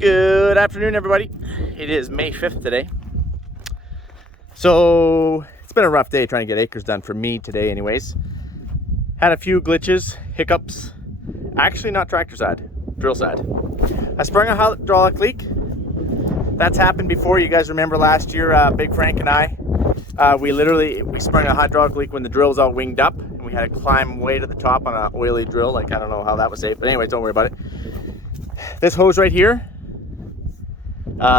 Good afternoon, everybody. It is May 5th today. So it's been a rough day trying to get acres done for me today anyways. Had a few glitches, hiccups. Actually not tractor side, drill side. I sprung a hydraulic leak. That's happened before. You guys remember last year, Big Frank and I, we sprung a hydraulic leak when the drill was all winged up. And we had to climb way to the top on an oily drill. Like, I don't know how that was safe. But anyways, don't worry about it. This hose right here,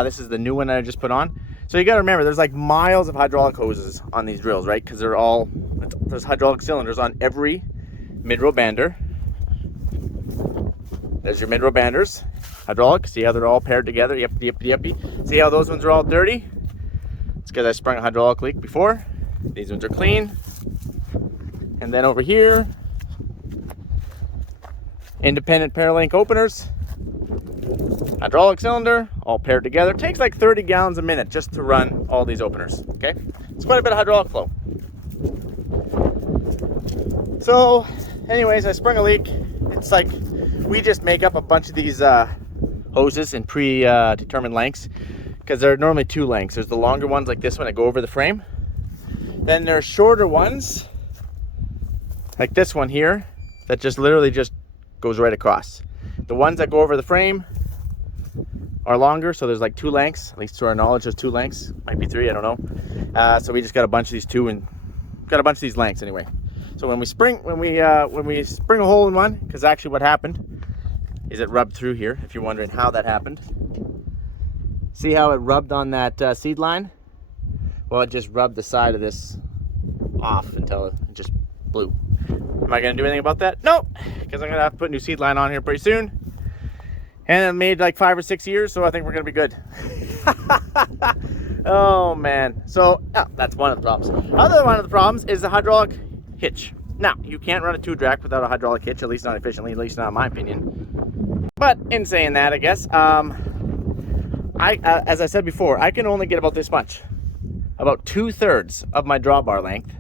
this is the new one that I just put on. So you got to remember, there's like miles of hydraulic hoses on these drills, right? Because there's hydraulic cylinders on every mid-row bander. There's your mid-row banders, hydraulic. See how they're all paired together? Yep. See how those ones are all dirty? It's because I sprung a hydraulic leak before. These ones are clean. And then over here, independent pair link openers. Hydraulic cylinder, all paired together. It takes like 30 gallons a minute just to run all these openers, okay? It's quite a bit of hydraulic flow. So, anyways, I sprung a leak. It's like, we just make up a bunch of these hoses in predetermined lengths, because they're normally two lengths. There's the longer ones like this one that go over the frame. Then there's shorter ones, like this one here, that just literally just goes right across. The ones that go over the frame are longer, so there's like two lengths, at least to our knowledge there's two lengths, might be three, I don't know. So we just got a bunch of these lengths anyway. So when we spring a hole in one, because actually what happened is it rubbed through here, if you're wondering how that happened. See how it rubbed on that seed line? Well, it just rubbed the side of this off until it just blew. Am I gonna do anything about that? No, because I'm gonna have to put a new seed line on here pretty soon. And it made like 5 or 6 years, so I think we're gonna be good. Oh man, so that's one of the problems. Other one of the problems is the hydraulic hitch. Now, you can't run a 2-drac without a hydraulic hitch, at least not efficiently, at least not in my opinion. But in saying that, I guess, as I said before, I can only get about this much. About 2/3 of my drawbar length.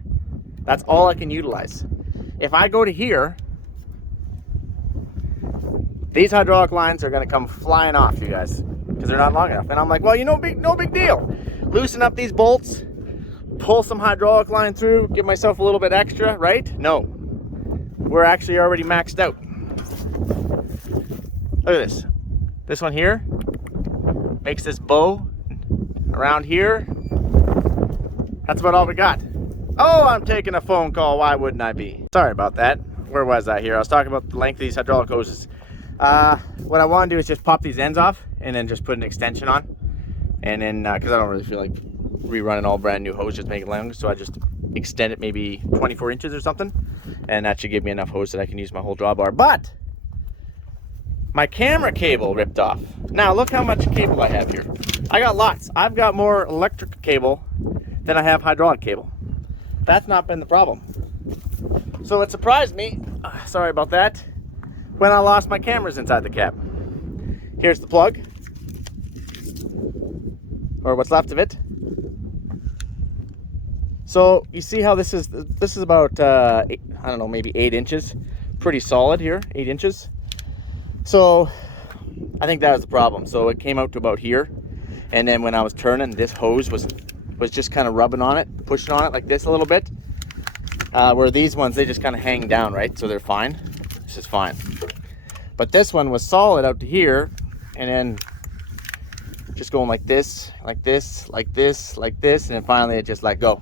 That's all I can utilize. If I go to here, these hydraulic lines are going to come flying off, you guys, because they're not long enough. And I'm like, well, no big deal. Loosen up these bolts, pull some hydraulic line through, give myself a little bit extra, right? No, we're actually already maxed out. Look at this. This one here makes this bow around here. That's about all we got. Oh, I'm taking a phone call. Why wouldn't I be? Sorry about that. Where was I here? I was talking about the length of these hydraulic hoses. What I want to do is just pop these ends off and then just put an extension on. And then, because I don't really feel like rerunning all brand new hose, just make it longer. So I just extend it maybe 24 inches or something. And that should give me enough hose that I can use my whole drawbar. But my camera cable ripped off. Now look how much cable I have here. I got lots. I've got more electric cable than I have hydraulic cable. That's not been the problem. So it surprised me, sorry about that, when I lost my cameras inside the cab. Here's the plug, or what's left of it. So you see how this is about, I don't know, maybe 8 inches. Pretty solid here, 8 inches. So I think that was the problem. So it came out to about here. And then when I was turning, this hose was just kind of rubbing on it, pushing on it like this a little bit. Where these ones, they just kind of hang down, right? So they're fine. This is fine. But this one was solid out to here, and then just going like this, like this, like this, like this, and then finally it just let go.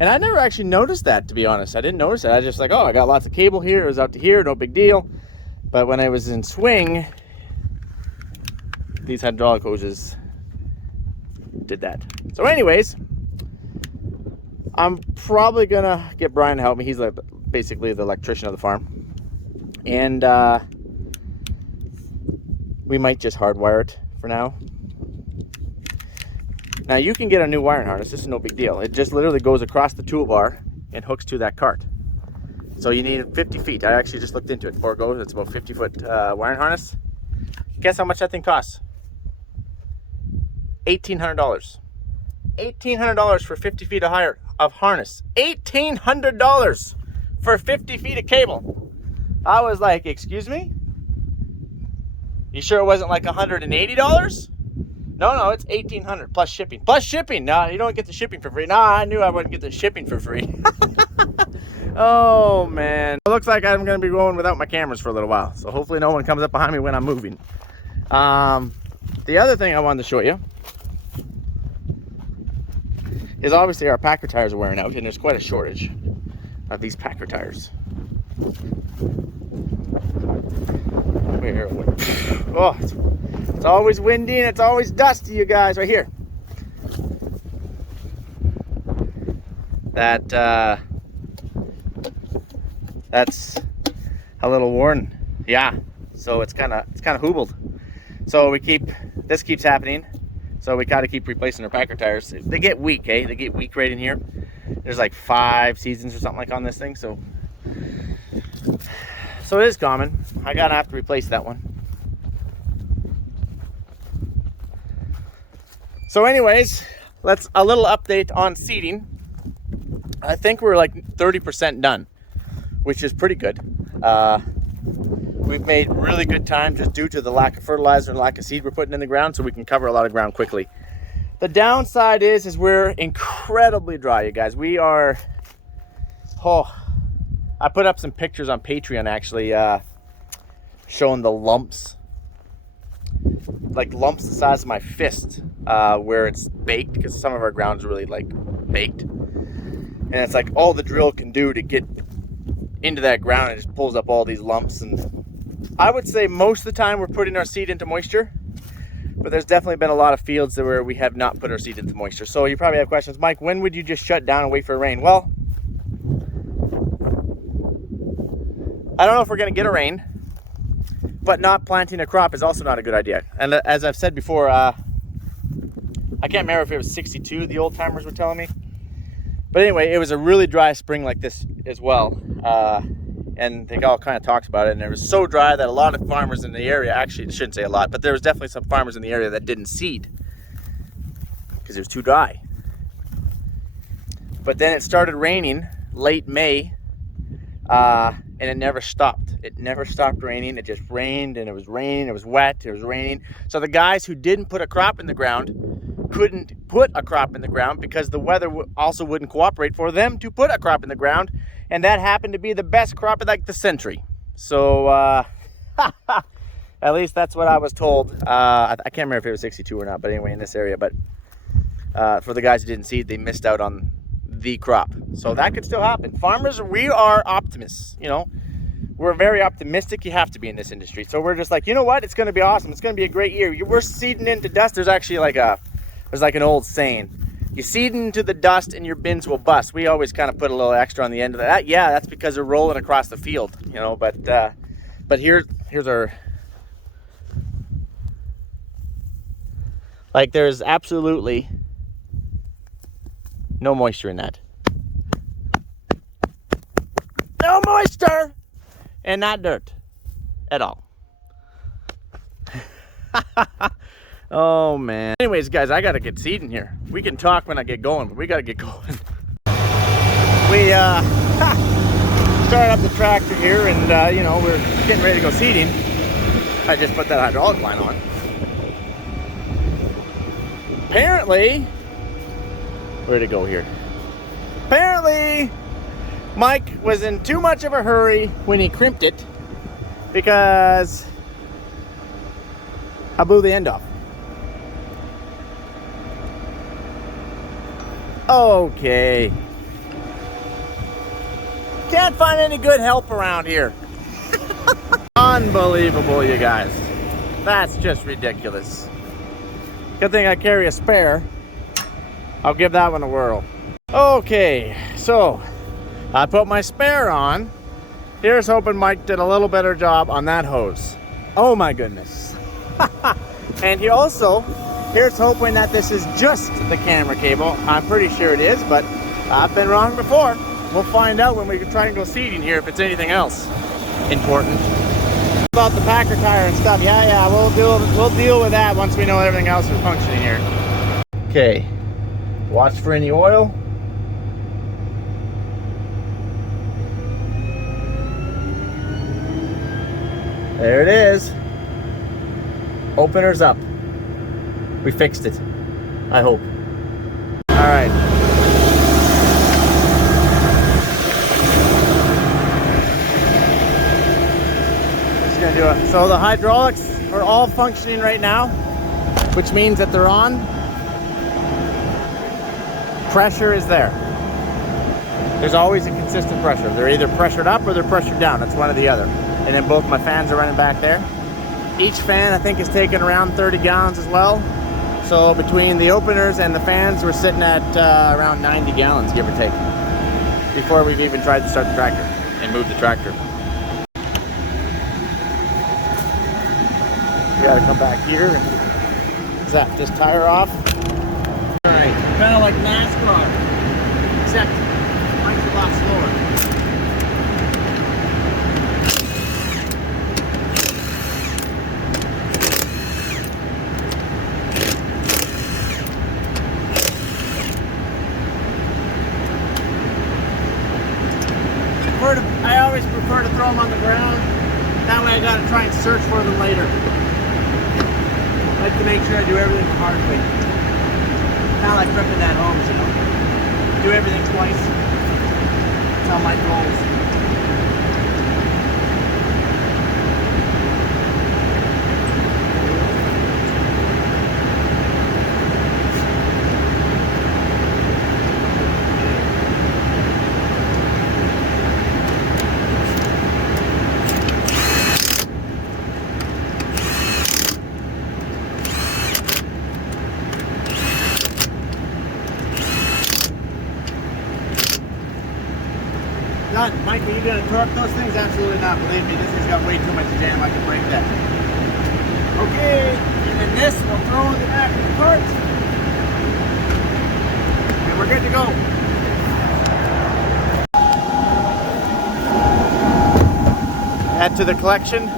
And I never actually noticed that, to be honest. I didn't notice it. I was just like, oh, I got lots of cable here. It was out to here, no big deal. But when I was in swing, these hydraulic hoses did that. So anyways, I'm probably gonna get Brian to help me. He's like basically the electrician of the farm. And we might just hardwire it for now. Now you can get a new wiring harness. This is no big deal. It just literally goes across the toolbar and hooks to that cart. So you need 50 feet. I actually just looked into it before it goes. It's about 50-foot wiring harness. Guess how much that thing costs? $1,800. $1,800 for 50 feet of harness. $1,800 for 50 feet of cable. I was like, excuse me? You sure it wasn't like $180? No, it's $1,800 plus shipping. Plus shipping. No, you don't get the shipping for free. No, I knew I wouldn't get the shipping for free. Oh, man. It looks like I'm going to be going without my cameras for a little while. So hopefully no one comes up behind me when I'm moving. The other thing I wanted to show you is obviously our packer tires are wearing out, and there's quite a shortage of these packer tires. Oh, it's always windy and it's always dusty, you guys. Right here. That's a little worn. Yeah. So it's kind of hoobled. So this keeps happening. So we gotta keep replacing our packer tires. They get weak, eh? They get weak right in here. There's like 5 seasons or something like on this thing. So it is common. I gotta have to replace that one. So anyways, a little update on seeding. I think we're like 30% done, which is pretty good. We've made really good time just due to the lack of fertilizer and lack of seed we're putting in the ground, so we can cover a lot of ground quickly. The downside is we're incredibly dry, you guys. We are, I put up some pictures on Patreon actually, showing the lumps, like lumps the size of my fist, where it's baked, because some of our ground's really like baked. And it's like all the drill can do to get into that ground, it just pulls up all these lumps. And I would say most of the time we're putting our seed into moisture, but there's definitely been a lot of fields where we have not put our seed into moisture. So you probably have questions, Mike, when would you just shut down and wait for rain? Well, I don't know if we're going to get a rain, but not planting a crop is also not a good idea. And as I've said before, I can't remember if it was 62, the old timers were telling me. But anyway, it was a really dry spring like this as well. And they all kind of talked about it, and it was so dry that a lot of farmers in the area, actually I shouldn't say a lot, but there was definitely some farmers in the area that didn't seed because it was too dry. But then it started raining late May, and it never stopped. It never stopped raining. It just rained, and it was raining, it was wet, it was raining. So the guys who didn't put a crop in the ground couldn't put a crop in the ground because the weather also wouldn't cooperate for them to put a crop in the ground. And that happened to be the best crop of like the century. So at least that's what I was told. I can't remember if it was 62 or not, but anyway, in this area. But for the guys who didn't seed, they missed out on the crop. So that could still happen. Farmers, we are optimists, you know. We're very optimistic. You have to be in this industry. So we're just like, you know what? It's going to be awesome. It's going to be a great year. We're seeding into dust. There's actually like an old saying. You seed into the dust and your bins will bust. We always kind of put a little extra on the end of that. Yeah, that's because they're rolling across the field, you know. But here's our, like, there's absolutely no moisture in that. No moisture and not dirt at all. Oh man. Anyways, guys, I gotta get seeding here. We can talk when I get going, but we gotta get going. We started up the tractor here, and you know, we're getting ready to go seeding. I just put that hydraulic line on. Apparently, where'd it go here? Apparently, Mike was in too much of a hurry when he crimped it because I blew the end off. Okay. Can't find any good help around here. Unbelievable, you guys. That's just ridiculous. Good thing I carry a spare. I'll give that one a whirl. Okay, so I put my spare on. Here's hoping Mike did a little better job on that hose. Oh my goodness. And he also, here's hoping that this is just the camera cable. I'm pretty sure it is, but I've been wrong before. We'll find out when we try and go seeding here if it's anything else important. About the packer tire and stuff, yeah, we'll deal with that once we know everything else is functioning here. Okay, watch for any oil. There it is. Opener's up. We fixed it. I hope. All right. Just gonna do it. So the hydraulics are all functioning right now, which means that they're on. Pressure is there. There's always a consistent pressure. They're either pressured up or they're pressured down. That's one or the other. And then both my fans are running back there. Each fan, I think, is taking around 30 gallons as well. So between the openers and the fans, we're sitting at around 90 gallons, give or take, before we've even tried to start the tractor and move the tractor. We gotta come back here and zap this tire off. All right, kind of like NASCAR, except mine's a lot slower. I always prefer to throw them on the ground. That way I gotta try and search for them later. I like to make sure I do everything the hard way. Kind of like ripping that hose, you know. Do everything twice. That's how Mike rolls. Mike, are you going to torque those things? Absolutely not. Believe me, this thing's got way too much jam. I can break that. Okay, and then this we'll throw in the back of the cart. And we're good to go. Add to the collection.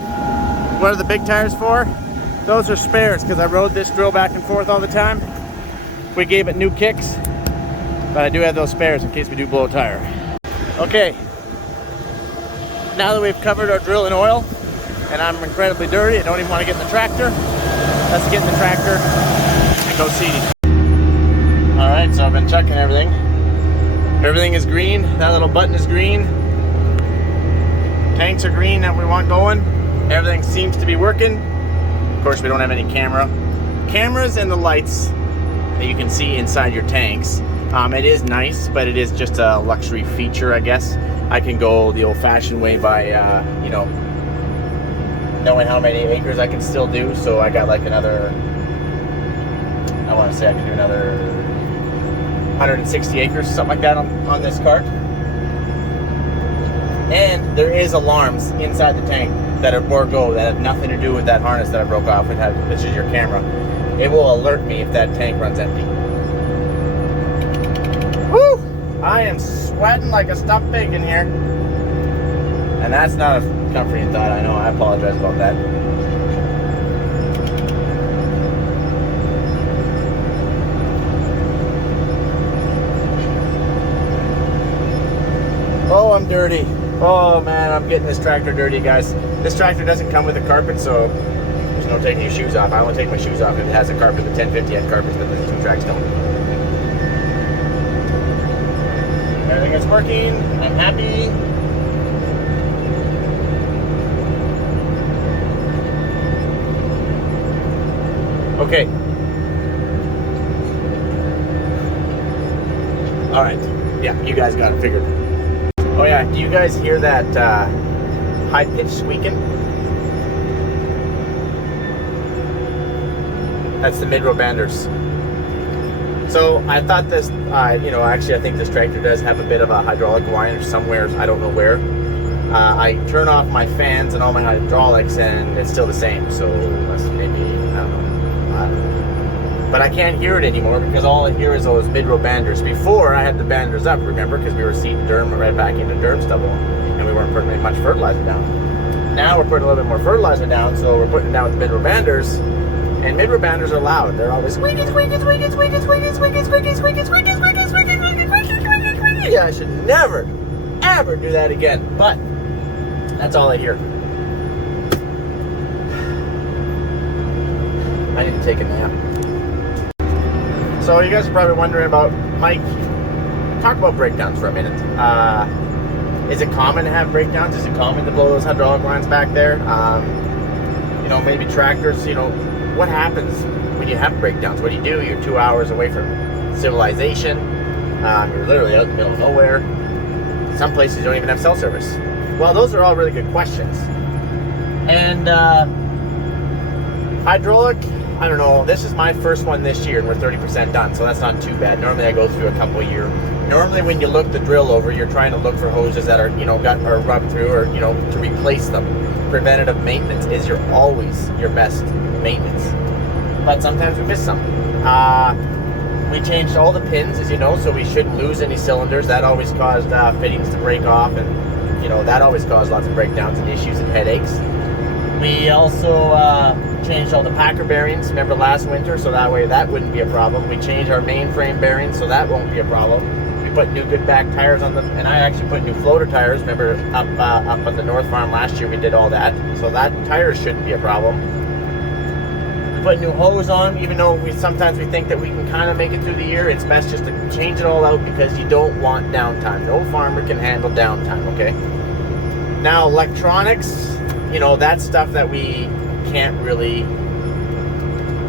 What are the big tires for? Those are spares because I rode this drill back and forth all the time. We gave it new kicks, but I do have those spares in case we do blow a tire. Okay, now that we've covered our drill in oil, and I'm incredibly dirty, I don't even want to get in the tractor. Let's get in the tractor and go seeding. All right, so I've been checking everything. Everything is green. That little button is green. Tanks are green that we want going. Everything seems to be working. Of course, we don't have any cameras and the lights that you can see inside your tanks. It is nice, but it is just a luxury feature, I guess. I can go the old-fashioned way by, you know, knowing how many acres I can still do. So I got like another, I want to say I can do another 160 acres, something like that on this cart. And there is alarms inside the tank that are more go that have nothing to do with that harness that I broke off, which is your camera. It will alert me if that tank runs empty. Woo! I am sweating like a stuffed pig in here. And that's not a comforting thought, I know. I apologize about that. Oh, I'm dirty. Oh man, I'm getting this tractor dirty, guys. This tractor doesn't come with a carpet, so there's no taking your shoes off. I only take my shoes off if it has a carpet. The 1050 had carpets, but the 2 tracks don't. Everything is working. I'm happy. Okay. All right. Yeah, you guys got it figured. Oh yeah, do you guys hear that high-pitched squeaking? That's the mid-row banders. So I thought this, you know, actually I think this tractor does have a bit of a hydraulic whine somewhere, I don't know where. I turn off my fans and all my hydraulics and it's still the same, so that's maybe, I don't know. But I can't hear it anymore because all I hear is those mid-row banders. Before I had the banders up, remember, because we were seeding derm right back into derm stubble and we weren't putting much fertilizer down. Now we're putting a little bit more fertilizer down, so we're putting it down with the mid-row banders. And mid-row banders are loud. They're always squeaky, squeaky, squeaky, squeaky, squeaky, squeaky, squeaky, squeaky, squeaky, squeaky, squeaky, squeaky, squeaky, squeaky, squeaky. Yeah, I should never, ever do that again. But that's all I hear. I need to take a nap. So you guys are probably wondering about, Mike, talk about breakdowns for a minute. Is it common to have breakdowns? Is it common to blow those hydraulic lines back there? You know, maybe tractors, you know, what happens when you have breakdowns? What do? You're 2 hours away from civilization. You're literally out in the middle of nowhere. Some places don't even have cell service. Well, those are all really good questions. And hydraulic, I don't know, this is my first one this year and we're 30% done, so that's not too bad. Normally I go through a couple a year. Normally when you look the drill over, you're trying to look for hoses that are, you know, are rubbed through, or, you know, to replace them. Preventative maintenance is always your best maintenance. But sometimes we miss some. We changed all the pins, as you know, so we shouldn't lose any cylinders. That always caused fittings to break off, and, you know, that always caused lots of breakdowns and issues and headaches. We also changed all the packer bearings, remember last winter, so that way that wouldn't be a problem. We changed our mainframe bearings, so that won't be a problem. We put new good back tires on them, and I actually put new floater tires. Remember up at the North Farm last year we did all that, so that tires shouldn't be a problem. We put new hose on, even though sometimes we think that we can kind of make it through the year. It's best just to change it all out because you don't want downtime. No farmer can handle downtime, okay? Now electronics, you know, that's stuff that we can't really,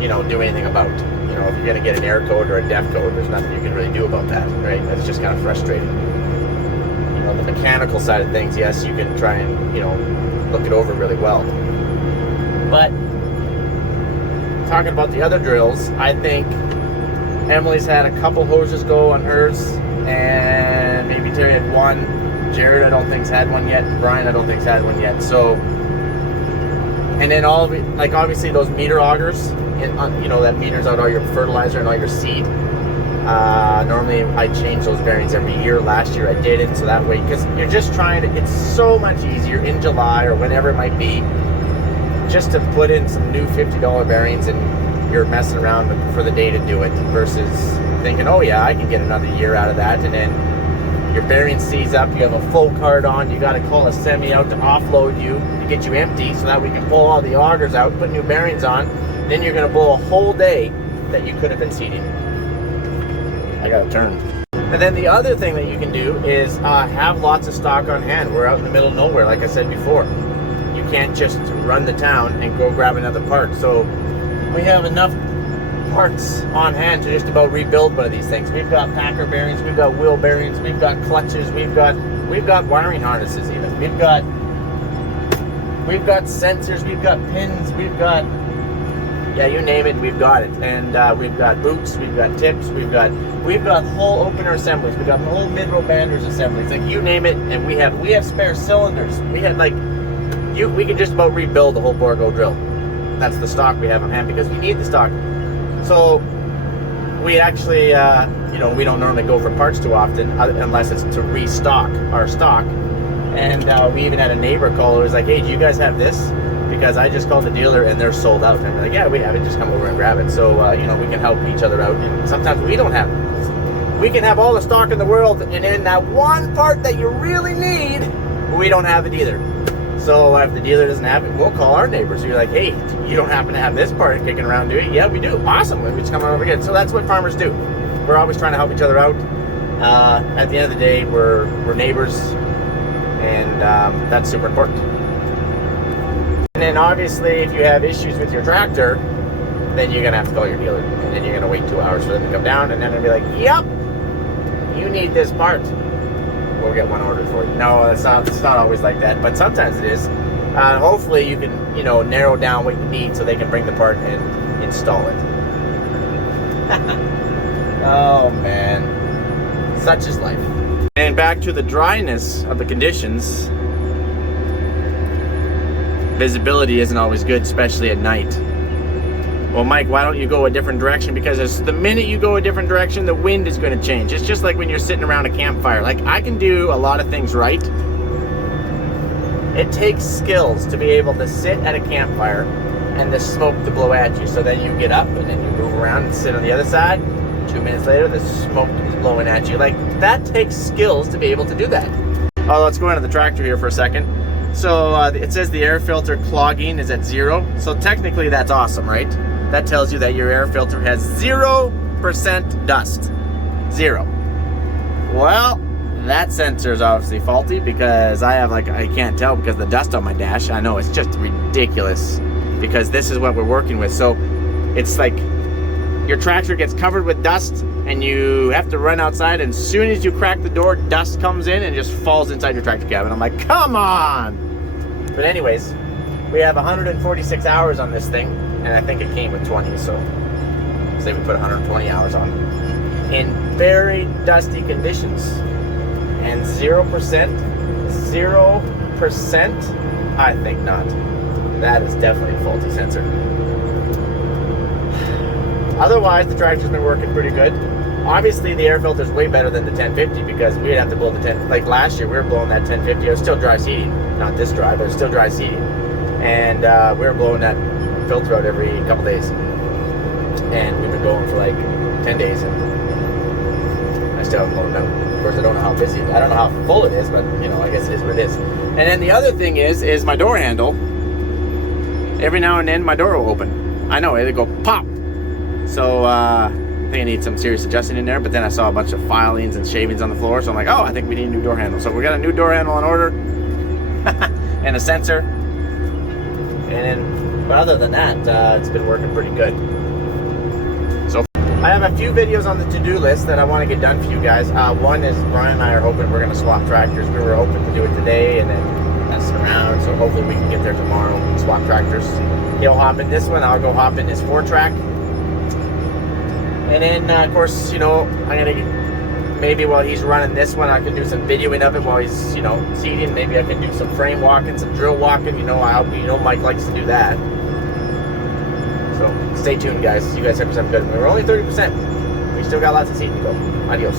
you know, do anything about. You know, if you're going to get an air code or a def code, there's nothing you can really do about that, right? That's just kind of frustrating. You know, the mechanical side of things, yes, you can try and, you know, look it over really well. But talking about the other drills, I think Emily's had a couple hoses go on hers, and maybe Terry had one. Jared, I don't think's had one yet. Brian, I don't think's had one yet. So, and then all of it, like obviously those meter augers, you know, that meters out all your fertilizer and all your seed. Normally I change those bearings every year. Last year I didn't, so that way, because you're just trying to, it's so much easier in July or whenever it might be, just to put in some new $50 bearings and you're messing around for the day to do it, versus thinking, oh yeah, I can get another year out of that, and then your bearing seize up, you have a full card on, you got to call a semi out to offload you to get you empty so that we can pull all the augers out, put new bearings on. Then you're going to blow a whole day that you could have been seeding. I got to turn. And then the other thing that you can do is have lots of stock on hand. We're out in the middle of nowhere, like I said before. You can't just run the town and go grab another part. So we have enough parts on hand to just about rebuild one of these things. We've got packer bearings, we've got wheel bearings, we've got clutches, we've got wiring harnesses even. We've got sensors, we've got pins, we've got, yeah, you name it, we've got it. And we've got boots, we've got tips, we've got whole opener assemblies, we've got whole mid-row banders assemblies, like you name it, and we have spare cylinders. We had we can just about rebuild the whole Borgo drill. That's the stock we have on hand because we need the stock. So we actually, you know, we don't normally go for parts too often unless it's to restock our stock. And we even had a neighbor call who was like, hey, do you guys have this? Because I just called the dealer and they're sold out. And we're like, yeah, we have it, just come over and grab it. So, you know, we can help each other out. And sometimes we don't have it. We can have all the stock in the world, and in that one part that you really need, we don't have it either. So if the dealer doesn't have it, we'll call our neighbors. You're like, hey, you don't happen to have this part kicking around, do you? Yeah, we do. Awesome. We just come over again. So that's what farmers do. We're always trying to help each other out. At the end of the day, we're neighbors, and that's super important. And then obviously, if you have issues with your tractor, then you're gonna have to call your dealer, and then you're gonna wait 2 hours for them to come down, and then they'll be like, yep, you need this part. We'll get one ordered for you. No, it's not always like that, but sometimes it is. Hopefully you can, you know, narrow down what you need so they can bring the part and install it. Oh man, such is life. And back to the dryness of the conditions. Visibility isn't always good, especially at night. Well, Mike, why don't you go a different direction? Because the minute you go a different direction, the wind is going to change. It's just like when you're sitting around a campfire. Like, I can do a lot of things right. It takes skills to be able to sit at a campfire and the smoke to blow at you. So then you get up and then you move around and sit on the other side. 2 minutes later, the smoke is blowing at you. Like, that takes skills to be able to do that. Oh, let's go into the tractor here for a second. So it says the air filter clogging is at 0. So technically that's awesome, right? that tells you that your air filter has 0% dust. 0. Well, that sensor is obviously faulty because I have I can't tell because of the dust on my dash. I know, it's just ridiculous because this is what we're working with. So it's like your tractor gets covered with dust and you have to run outside, and as soon as you crack the door, dust comes in and just falls inside your tractor cab. And I'm like, come on! But anyways, we have 146 hours on this thing, and I think it came with 20, so say we put 120 hours on. In very dusty conditions. And 0%? 0%? I think not. That is definitely a faulty sensor. Otherwise, the tractor's been working pretty good. Obviously, the air filter is way better than the 1050 because we'd have to blow the 10. Like last year, we were blowing that 1050. It was still dry seating. Not this dry, but it was still dry seating. And we were blowing that filter out every couple days. And we've been going for like 10 days. And I still haven't blown it out. Of course, I don't know how busy, I don't know how full it is, but you know, I guess it is what it is. And then the other thing is my door handle. Every now and then, my door will open. I know, it'll go pop. So I think I need some serious adjusting in there. But then I saw a bunch of filings and shavings on the floor, so I'm like, oh, I think we need a new door handle. So we got a new door handle on order and a sensor. And then, but other than that, it's been working pretty good. So I have a few videos on the to-do list that I want to get done for you guys. One is Brian and I are hoping we're going to swap tractors. We were hoping to do it today and then mess around. So hopefully we can get there tomorrow and swap tractors. He'll hop in this one. I'll go hop in his 4-track. And then, of course, you know, I'm going to, maybe while he's running this one, I can do some videoing of it while he's, you know, seating. Maybe I can do some frame walking, some drill walking. You know, Mike likes to do that. So stay tuned, guys. You guys have something good. We're only 30%. We still got lots of seating to go. Adios.